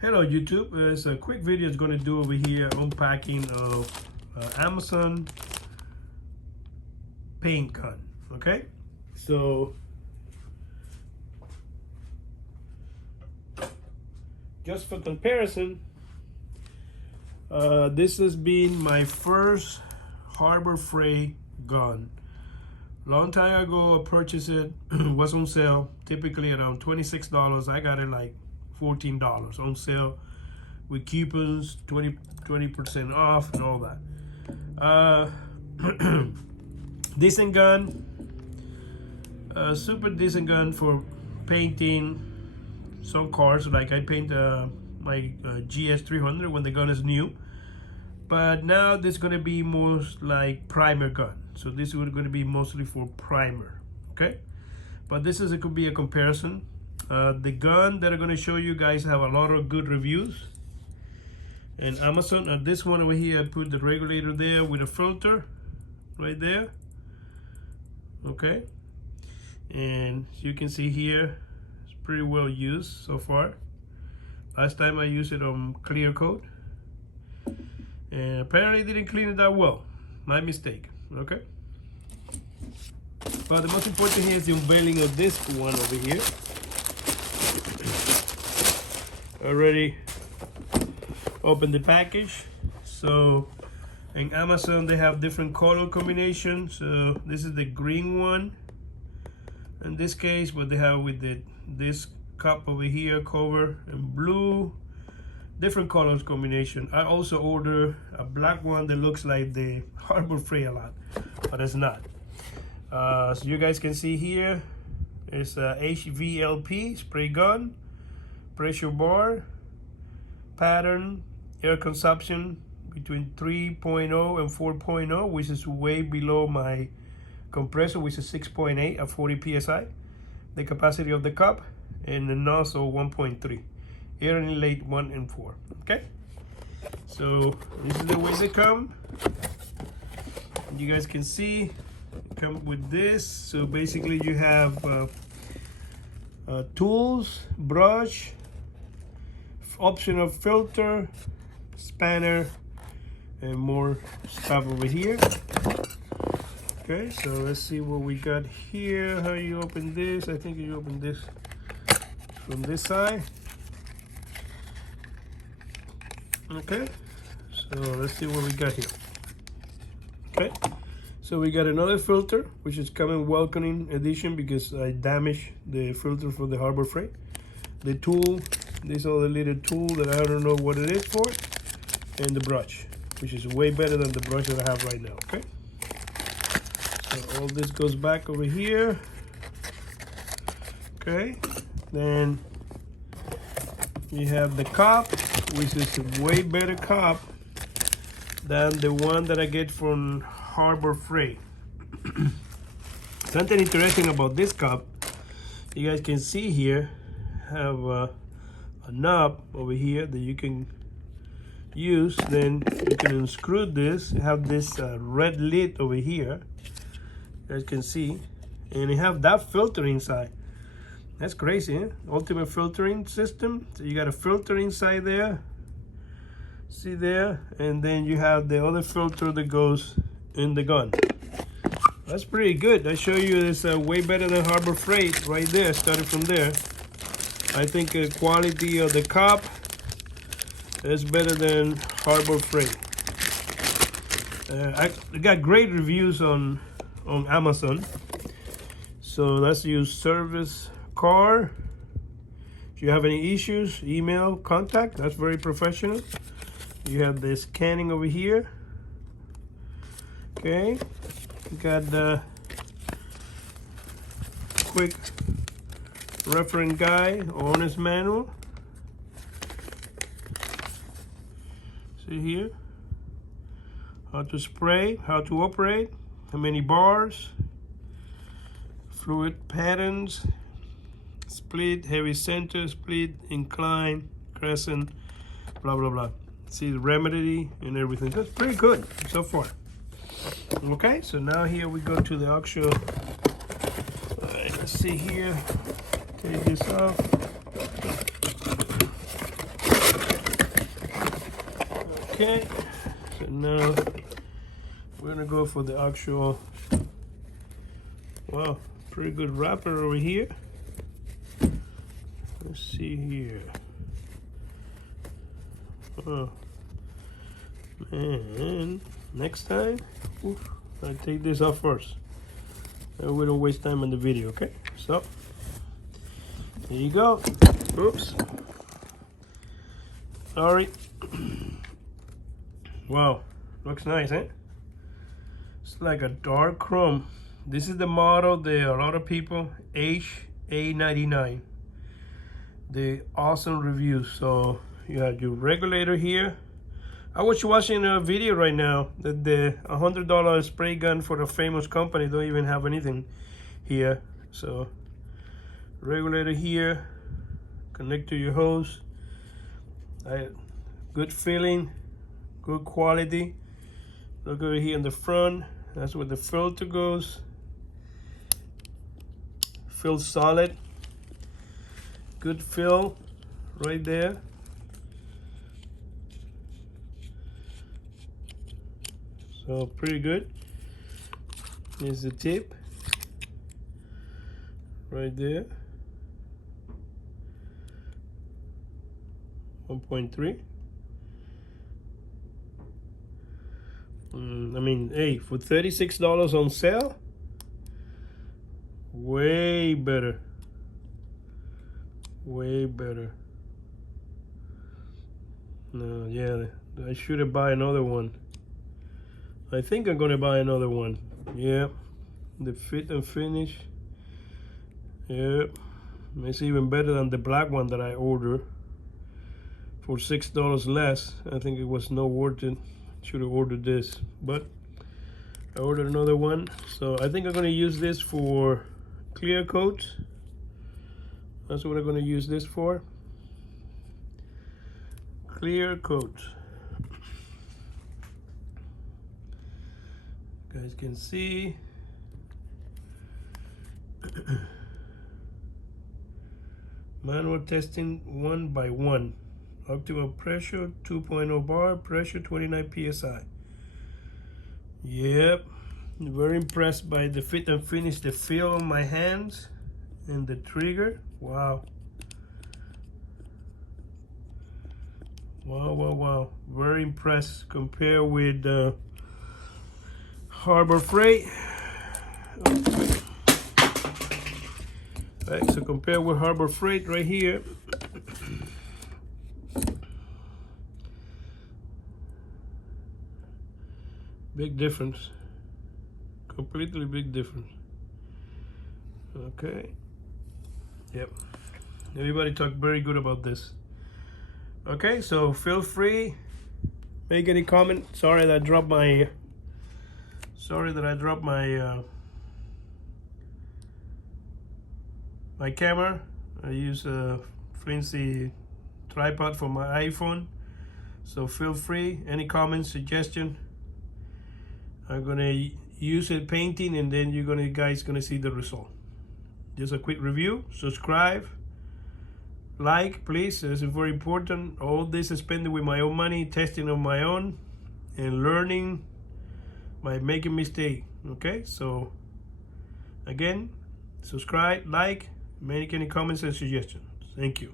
Hello YouTube, it's a quick video it's going to do over here unpacking of Amazon paint gun. Okay, so just for comparison, this has been my first Harbor Freight gun. Long time ago I purchased it, was on sale, typically around $26. I got it like $14 on sale with coupons, 20% off and all that. Decent gun, super decent gun for painting some cars. Like I paint my GS 300 when the gun is new, but now this is going to be most like primer gun. So this is going to be mostly for primer, okay? But this is, it could be a comparison. The gun that I'm going to show you guys have a lot of good reviews. And Amazon, this one over here, I put the regulator there with a filter right there. Okay. And you can see here, it's pretty well used so far. Last time I used it on clear coat. And apparently didn't clean it that well. My mistake, okay? But the most important here is the unveiling of this one over here. Already opened the package. So in Amazon they have different color combinations. So this is the green one in this case, but they have with this cup over here cover and blue, different colors combination. I also order a black one that looks like the Harbor Freight a lot, but it's not. So you guys can see here it's a HVLP spray gun, pressure bar, pattern, air consumption between 3.0 and 4.0, which is way below my compressor, which is 6.8 at 40 psi. The capacity of the cup, and the nozzle 1.3. Air inlet 1 and 4. Okay, so this is the way they come. You guys can see come with this. So basically you have tools, brush, optional filter, spanner, and more stuff over here. Okay, so let's see what we got here. How you open this? I think you open this from this side. Okay, so let's see what we got here. Okay, so we got another filter, which is coming welcoming edition because I damaged the filter for the Harbor Freight. The tool, this other little tool that I don't know what it is for, and the brush, which is way better than the brush that I have right now. Okay, so all this goes back over here. Okay, then you have the cup, which is a way better cup than the one that I get from Harbor Freight. Something interesting about this cup, you guys can see here, have a knob over here that you can use. Then you can unscrew this. You have this red lid over here, you guys can see, and you have that filter inside. That's crazy, eh? Ultimate filtering system. So you got a filter inside there, see there, and then you have the other filter that goes in the gun. That's pretty good. I show you this way better than Harbor Freight right there. Started from there. I think the quality of the cup is better than Harbor Freight. I got great reviews on Amazon. So let's use service car. If you have any issues, email, contact. That's very professional. You have the scanning over here. Okay, you got the quick reference guide, owner's manual. See here, how to spray, how to operate, how many bars, fluid patterns, split, heavy center, split, incline, crescent, blah blah blah. See the remedy and everything. That's pretty good so far. Okay, so now here we go to the actual. Let's see here. Take this off. Okay, so now we're gonna go for the actual, wow, pretty good wrapper over here. Let's see here. Oh man, next time, oof, I take this off first. And we don't waste time on the video, okay? So, here you go. Oops. Sorry. Wow, looks nice, eh? It's like a dark chrome. This is the model that a lot of people, H-899. The awesome reviews. So you have your regulator here. I was watching a video right now that the $100 spray gun for a famous company don't even have anything here. So regulator here, connect to your hose. Good feeling, good quality. Look over here in the front. That's where the filter goes. Feels solid. Good fill right there. So pretty good. Here's the tip right there. 1.3. I mean, hey, for $36 on sale, way better. Way better. No, yeah, I should have bought another one. I think I'm gonna buy another one. Yeah, the fit and finish. Yeah, it's even better than the black one that I ordered for $6 less. I think it was not worth it. Should have ordered this, but I ordered another one. So I think I'm gonna use this for clear coat. That's what I'm gonna use this for. Clear coat. You guys can see. Manual testing 1 by 1. Optimal pressure 2.0 bar, pressure 29 psi. Yep, very impressed by the fit and finish, the feel on my hands and the trigger. Wow. Wow, wow, wow. Very impressed compared with Harbor Freight. Right, so compare with Harbor Freight right here. Big difference. Completely big difference. Okay. Yep. Everybody talked very good about this. Okay, so feel free. Make any comment. Sorry that I dropped my my camera. I use a flimsy tripod for my iPhone. So feel free. Any comments, suggestion. I'm gonna use it painting, and then you guys gonna see the result. Just a quick review. Subscribe, like, please. This is very important. All this is spending with my own money, testing on my own, and learning by making mistakes. Okay, so again, subscribe, like, make any comments and suggestions. Thank you.